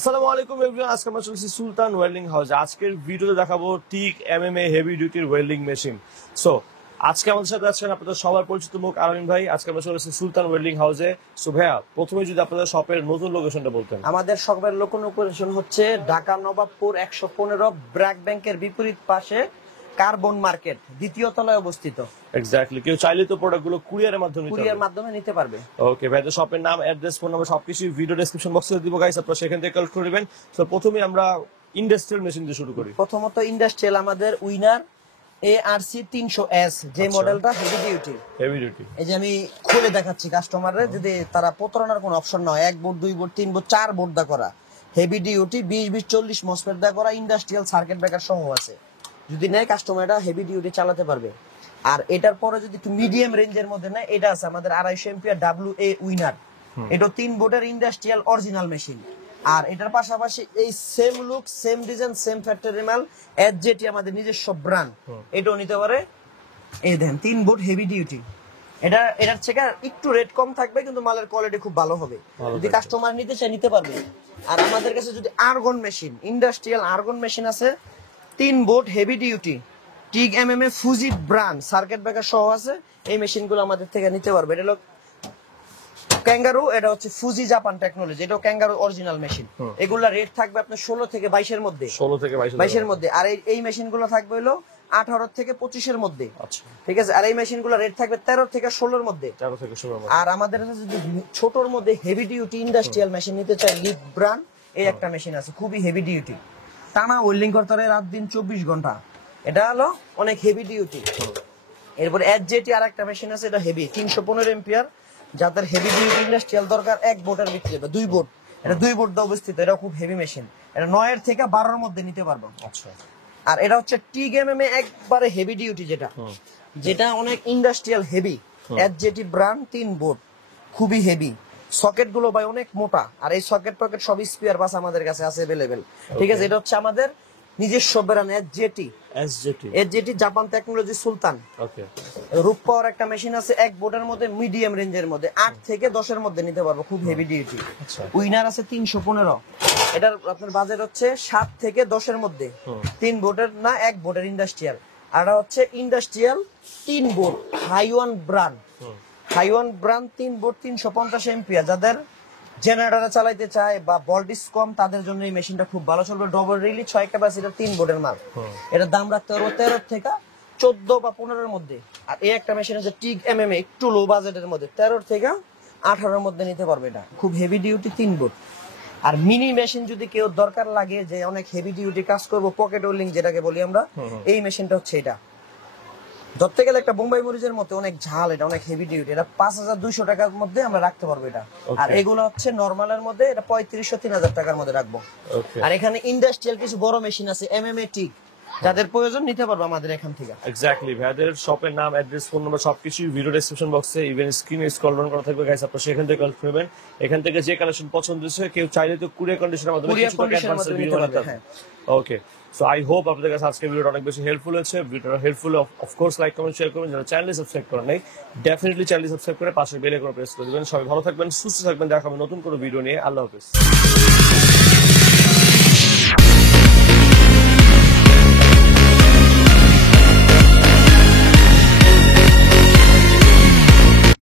আসসালামু আলাইকুম এভরিওয়ান, আজকে আমরা চলছি সুলতান ওয়েল্ডিং হাউস। আজকের ভিডিওতে দেখাবো টিক এমএমএ হেভি ডিউটির ওয়েল্ডিং মেশিন। সো আজকে আমাদের সাথে আছেন আপনাদের সবার পরিচিত মুখ আলামিন ভাই। আজকে আমরা চলেছি সুলতান ওয়েল্ডিং হাউসে। সো ভাইয়া, প্রথমে যদি আপনাদের শপের নতুন লোকেশনটা বলতেন। আমাদের শপের লোকেশন হচ্ছে ঢাকা নবাবপুর 115 ব্র্যাক ব্যাংকের বিপরীত পাশে কার্বন মার্কেট দ্বিতীয় তলায় অবস্থিত। এক্স্যাক্টলি, কেউ চাইলে তো প্রোডাক্টগুলো কুরিয়ারের মাধ্যমে নিতে পারবে। ওকে ভাই, তো শপের নাম, অ্যাড্রেস, ফোন নাম্বার সবকিছু ভিডিও ডেসক্রিপশন বক্সে দিব গাইস, আপনারা সেখান থেকে কালেক্ট করে নেবেন। সো প্রথমে আমরা ইন্ডাস্ট্রিয়াল মেশিন দিয়ে শুরু করি। প্রথমত ইন্ডাস্ট্রিয়াল আমাদের উইনার ARC 300S যে মডেলটা হেভি ডিউটি। এই যে আমি খুলে দেখাচ্ছি কাস্টমারদের, যদি তারা প্রতারণার কোনো অপশন নয়, 1 বোর্ড 2 বোর্ড 3 বোর্ড 4 বোর্ড দা করা হেভি ডিউটি 20-40 মসফেট দা করা ইন্ডাস্ট্রিয়াল সার্কিট ব্রেকার সহ আছে। যদি নেয় কাস্টমারটা হেভি ডিউটি চালাতে পারবে। আর এটার পরে যদি একটু মিডিয়াম রেঞ্জের মধ্যে নেয়, এটা আছে আমাদের 250 এম্পিয়ার WA উইনার। এটা 3 বোর্ডের ইন্ডাস্ট্রিয়াল অরিজিনাল মেশিন। আর এটার পাশাপাশি এই same look, same design, same factory মাল SJT আমাদের নিজস্ব ব্র্যান্ড, এটাও নিতে পারে। এই দেখেন 3 বোর্ড হেভি ডিউটি। এটার থেকে একটু রেট কম থাকবে, কিন্তু মালের কোয়ালিটি খুব ভালো হবে। যদি কাস্টমার নিতে চায় নিতে পারবে। আর আমাদের কাছে যদি argon machine, industrial argon machine আছে 3 board heavy duty, TIG MMA Fuji brand circuit breaker সহ আছে। এই মেশিনগুলো আমাদের থেকে নিতে পারবে। এটা হলো ক্যাঙ্গারু, এটা হচ্ছে ফুজি জাপান টেকনোলজি, এটাও ক্যাঙ্গারু অরিজিনাল মেশিন। এগুলা রেট থাকবে আপনার 16 থেকে 22 এর মধ্যে, 16 থেকে 22 এর মধ্যে। আর এই মেশিনগুলো থাকবে হলো 18 থেকে 25 এর মধ্যে। আচ্ছা, ঠিক আছে। আর এই মেশিনগুলো রেট থাকবে 13 থেকে 16 এর মধ্যে। 13 থেকে 16 আর আমাদের কাছে যদি ছোটর মধ্যে হেভি ডিউটি ইন্ডাস্ট্রিয়াল মেশিন নিতে চায়, লিড ব্র্যান্ড এই একটা মেশিন আছে, খুবই হেভি ডিউটি, টানা ওয়েল্ডিং করতে পারে রাত দিন 24 ঘন্টা। এটা হলো অনেক হেভি ডিউটি। এরপর SJT আর একটা মেশিন আছে, এটা হেভি 315 এম্পিয়ার, যাদের হেভি ডিউটি ইন্ডাস্ট্রিয়াল দরকার 1 বোর্ডের ভিতরে বা 2 বোর্ড, এটা 2 বোর্ড অবস্থিত। এটা খুব হেভি মেশিন, এটা 9 এর থেকে 12 এর মধ্যে নিতে পারবো। আচ্ছা। আর এটা হচ্ছে টিগ এমএমএ একবারে হেভি ডিউটি, যেটা অনেক industrial heavy, SJT brand 3 board, খুবই হেভি। সকেট গুলো ভাই অনেক মোটা। আর এই সকেট টকেট সব স্পেয়ার পাস আমাদের কাছে আছে अवेलेबल। ঠিক আছে। এটা হচ্ছে আমাদের নিজস্ব ব্র্যান্ড SJT জাপান টেকনোলজি সুলতান। ওকে। রূপ পাওয়ার একটা মেশিন আছে 1 বোর্ডের মধ্যে, মিডিয়াম রেঞ্জের মধ্যে 8 থেকে 10 এর মধ্যে নিতে পারবো, খুব হেভি ডিউটি। আচ্ছা। উইনার আছে 315, এটার আপনার বাজেট হচ্ছে 7 থেকে 10 এর মধ্যে। 3 বোর্ডের না, 1 বোর্ডের ইন্ডাস্ট্রিয়াল। আর এটা হচ্ছে ইন্ডাস্ট্রিয়াল 3 বোর্ড হাইওয়ান ব্র্যান্ড। 3 বোর্ড 350 এম্পিয়ার, যাদের জেনারেটর চালাইতে চায় বা ভোল্টেজ কম, তাদের জন্য এই মেশিনটা খুব ভালো চলবে। ডবল রিলি 6 ক্যাপাসিটির 3 বোর্ডের মাল। এটার দাম রাখতে পারবো 13 থেকে 14 বা 15 এর মধ্যে। আর এই একটা মেশিন আছে টিগ এমএমএ, একটু লো বাজেটের মধ্যে, 13 থেকে 18 এর মধ্যে নিতে পারবে। এটা খুব হেভি ডিউটি 3 বোর্ড। আর মিনি মেশিন যদি কেউ দরকার লাগে, যে অনেক হেভি ডিউটি কাজ করবো, পকেট হোল্ডিং যেটাকে বলি আমরা, এই মেশিনটা হচ্ছে এটা। ধরতে গেলে একটা বোম্বাই মরিচের মতো অনেক ঝাল, এটা অনেক হেভি ডিউটি। এটা 5200 টাকার মধ্যে আমরা রাখতে পারবো এটা। আর এগুলো হচ্ছে নরমালের মধ্যে, এটা 3500-3000 টাকার মধ্যে রাখবো। আর এখানে ইন্ডাস্ট্রিয়াল কিছু বড় মেশিন আছে এমএমএ টিক, যাদের প্রয়োজন নিতে পারবো আমাদের এখান থেকে। এক্স্যাক্টলি, ভাইদের শপের নাম, অ্যাড্রেস, ফোন নাম্বার সবকিছু ভিডিও ডেসক্রিপশন বক্সে, ইভেন স্ক্রিনে স্ক্রল ডাউন করা থাকবে গাইস, আপনারা সেখান থেকে কালেক্ট করবেন। এখান থেকে যে কালেকশন পছন্দ হয়েছে, কেউ চাইলে তো কুরিয়ার কন্ডিশনের মাধ্যমে কিছু টাকা অ্যাডভান্স নিতে পারবে। ওকে, সো আই হোপ আপনাদের কাছে আজকের ভিডিওটা অনেক বেশি হেল্পফুল হয়েছে। ভিডিওটা helpful of course like, comment, share করবেন। যারা চ্যানেল সাবস্ক্রাইব করেন নাই, ডেফিনেটলি চ্যানেল সাবস্ক্রাইব করে পাশের বেল আইকন প্রেস করে দিবেন। সবাই ভালো থাকবেন, সুস্থ থাকবেন। দেখা হবে নতুন কোনো ভিডিও নিয়ে। আল্লাহ হাফেজ।